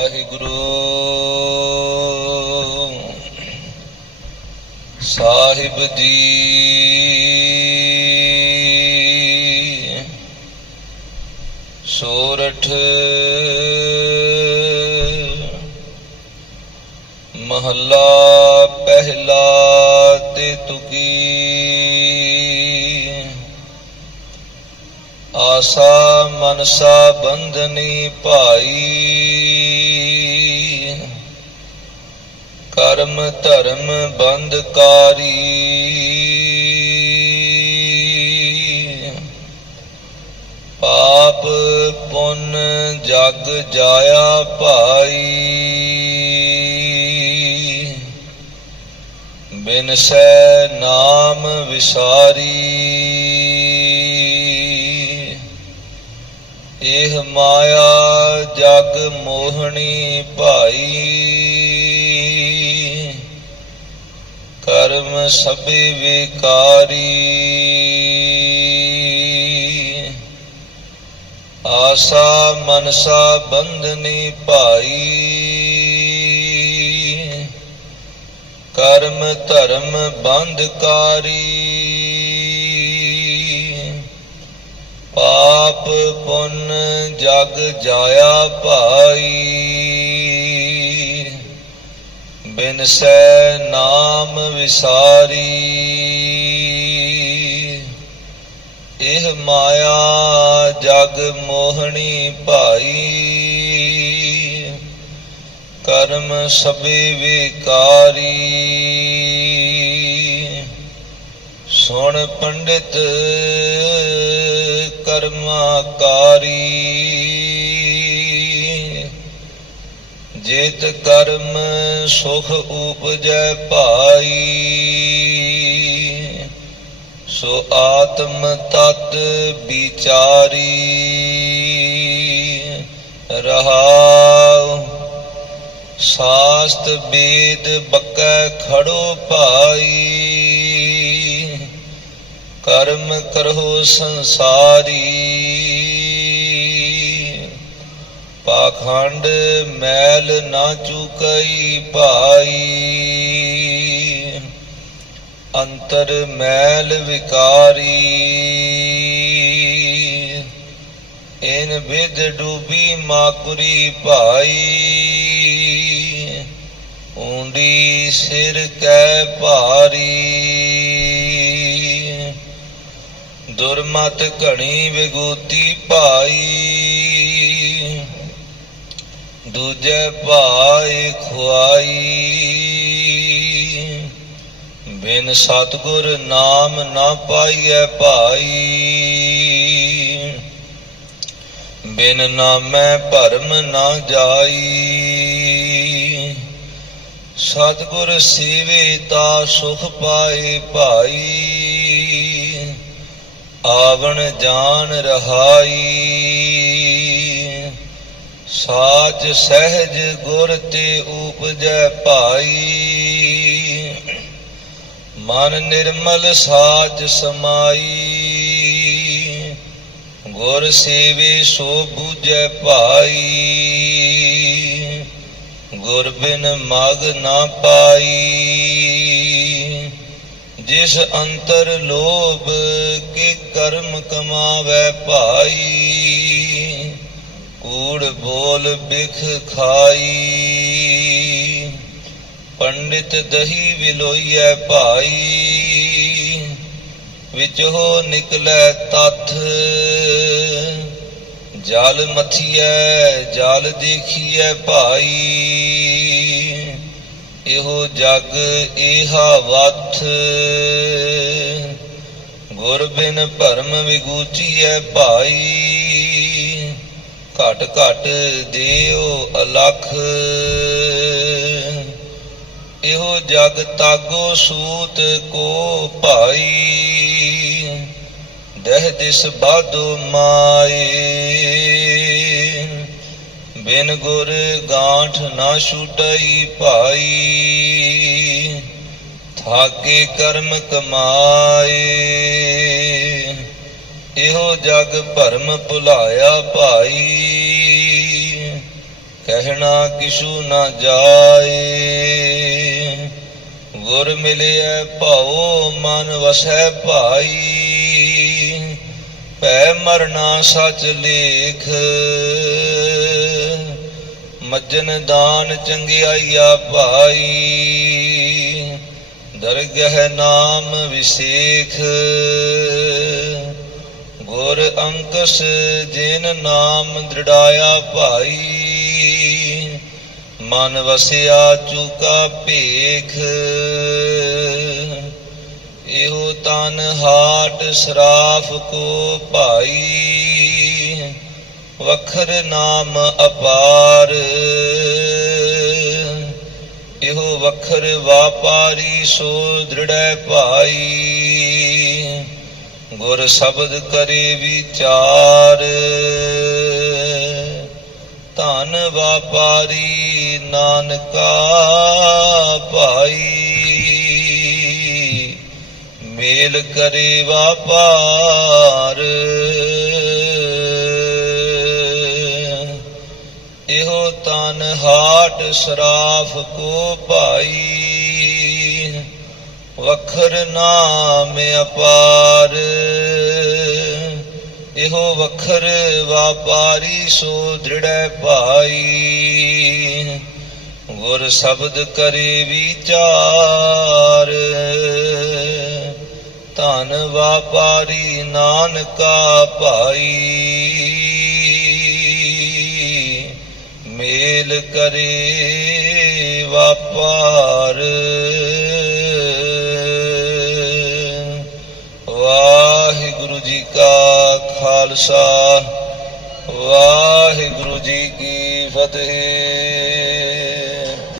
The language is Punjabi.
ਵਾਹਿਗੁਰੂ। ਸਾਹਿਬ ਜੀ। ਸੋਰਠ। ਮਹੱਲਾ ਪਹਿਲਾ ਤੇ ਤੁਕੀ ਆਸਾ ਮਨਸਾ ਬੰਧਨੀ ਭਾਈ। ਕਰਮ ਧਰਮ ਬੰਧਕਾਰੀ। ਪਾਪ ਪੁੰਨ ਜਗ ਜਾਇਆ ਭਾਈ। ਬਿਨਸੈ ਨਾਮ ਵਿਸਾਰੀ। ਇਹ ਮਾਇਆ ਜਗ ਮੋਹਣੀ ਭਾਈ। ਕਰਮ ਸਭੇ ਵਿਕਾਰੀ। ਆਸਾ ਮਨਸਾ ਬੰਧਨੀ ਭਾਈ। ਕਰਮ ਧਰਮ ਬੰਧਕਾਰੀ। ਪਾਪ ਪੁੰਨ ਜਗ ਜਾਇਆ ਭਾਈ। ਬਿਨਸੈ ਨਾਮ ਵਿਸਾਰੀ। ਇਹ ਮਾਇਆ ਜਗ ਮੋਹਣੀ ਭਾਈ। ਕਰਮ ਸਭੇ ਵਿਕਾਰੀ। ਸੁਣ ਪੰਡਿਤ ਕਰਮਾਕਾਰੀ। ਜੇਤ ਕਰਮ ਸੁਖ ਉਪਜੈ ਭਾਈ, ਸੋ ਆਤਮ ਤਤ ਵਿਚਾਰੀ ਰਹਾਉ। ਸਾਸਤ ਬੇਦ ਬਕੈ ਖੜੋ ਭਾਈ। ਕਰਮ ਕਰੋ ਸੰਸਾਰੀ। ਪਾਖੰਡ ਮੈਲ ਨਾ ਚੁਕਈ ਭਾਈ। ਅੰਤਰ ਮੈਲ ਵਿਕਾਰੀ। ਇਨ ਵਿਦ ਡੂਬੀ ਮਾਕੁਰੀ ਭਾਈ। ਉਂਡੀ ਸਿਰ ਕੈ ਭਾਰੀ। ਦੁਰਮਤ ਘਣੀ ਵਿਗੂਤੀ ਭਾਈ। ਦੂਜੇ ਭਾਈ ਖੁਆਈ। ਬਿਨ ਸਤਗੁਰ ਨਾਮ ਨਾ ਪਾਈਐ ਭਾਈ। ਬਿਨ ਨਾਮੈ ਭਰਮ ਨਾ ਜਾਈ। ਸਤਗੁਰ ਸੇਵੇ ਤਾ ਸੁਖ ਪਾਏ ਭਾਈ। ਆਵਣ ਜਾਨ ਰਹਾਈ। ਸਾਜ ਸਹਿਜ ਗੁਰ ਤੇ ਉਪਜੈ ਭਾਈ। ਮਨ ਨਿਰਮਲ ਸਾਜ ਸਮਾਈ। ਗੁਰ ਸੇਵੇ ਸੋ ਬੂਝੈ ਭਾਈ। ਗੁਰ ਬਿਨ ਮਗ ਨਾ ਪਾਈ। ਜਿਸ ਅੰਤਰ ਲੋਭ ਕੇ ਕਰਮ ਕਮਾਵੇ ਭਾਈ, ਕੂੜ ਬੋਲ ਬਿਖ ਖਾਈ। ਪੰਡਿਤ ਦਹੀ ਵਿਲੋਈਐ ਭਾਈ, ਵਿੱਚ ਹੋ ਨਿਕਲੈ ਤਥ। ਜਲ ਮਥੀਐ, ਜਲ ਦੇਖੀਐ ਭਾਈ। ਇਹੋ ਜਗ ਏਹਾ ਵਥ। ਗੁਰ ਬਿਨ ਭਰਮ ਵਿਗੂਚੀਐ ਭਾਈ। ਘਟ ਘਟ ਦੇਉ ਅਲਖ। ਇਹੋ ਜਗ ਤਾਗੋ ਸੂਤ ਕੋ ਭਾਈ। ਦਹਿ ਦਿਸ ਬਾਦੋ ਮਾਏ ਬਿਨ ਗੁਰ ਗਾਂਠ ਨਾ ਛੁਟਈ ਭਾਈ, ਥਾਕੇ ਕਰਮ ਕਮਾਏ। ਇਹੋ ਜਗ ਭਰਮ ਭੁਲਾਇਆ ਭਾਈ, ਕਹਿਣਾ ਕਿਛੂ ਨਾ ਜਾਏ। ਗੁਰ ਮਿਲਿਆ ਭਾਉ, ਮਨ ਵਸੈ ਭਾਈ। ਭੈ ਮਰਨਾ ਸਚ ਲੇਖ ਮੱਜਨ ਦਾਨ ਚੰਗਿਆਈਆ ਭਾਈ। ਦਰਗਹਿ ਨਾਮ ਵਿਸੇਖ। ਗੁਰ ਅੰਕਸ ਜਿਨ ਨਾਮ ਦ੍ਰਿੜਾਇਆ ਭਾਈ। ਮਨ ਵਸਿਆ ਚੁਕਾ ਭੇਖ। ਇਹੋ ਤਨ ਹਾਟ ਸਰਾਫ ਕੋ ਭਾਈ। ਵਖਰ ਨਾਮ ਅਪਾਰ। ਇਹੋ ਵਖਰ ਵਾਪਾਰੀ ਸੋ ਦ੍ਰਿੜੈ ਭਾਈ। ਗੁਰ ਸ਼ਬਦ ਕਰੇ ਵਿਚਾਰ। ਧਨ ਵਾਪਾਰੀ ਨਾਨਕਾ ਭਾਈ। ਮੇਲ ਕਰੇ ਵਾਪਾਰ। ਹਾਟ ਸਰਾਫ ਕੋ ਭਾਈ। ਵਖਰ ਨਾਮ ਅਪਾਰ। ਇਹੋ ਵਖਰ ਵਾਪਾਰੀ ਸੋ ਦ੍ਰਿੜੈ ਭਾਈ। ਗੁਰ ਸ਼ਬਦ ਕਰੇ ਵਿਚਾਰ। ਧਨ ਵਾਪਾਰੀ ਨਾਨਕਾ ਭਾਈ। ਮੇਲ ਕਰੇ ਵਾਪਾਰ। ਵਾਹਿਗੁਰੂ ਜੀ ਕਾ ਖਾਲਸਾ ਵਾਹਿਗੁਰੂ ਜੀ ਕੀ ਫਤਿਹ।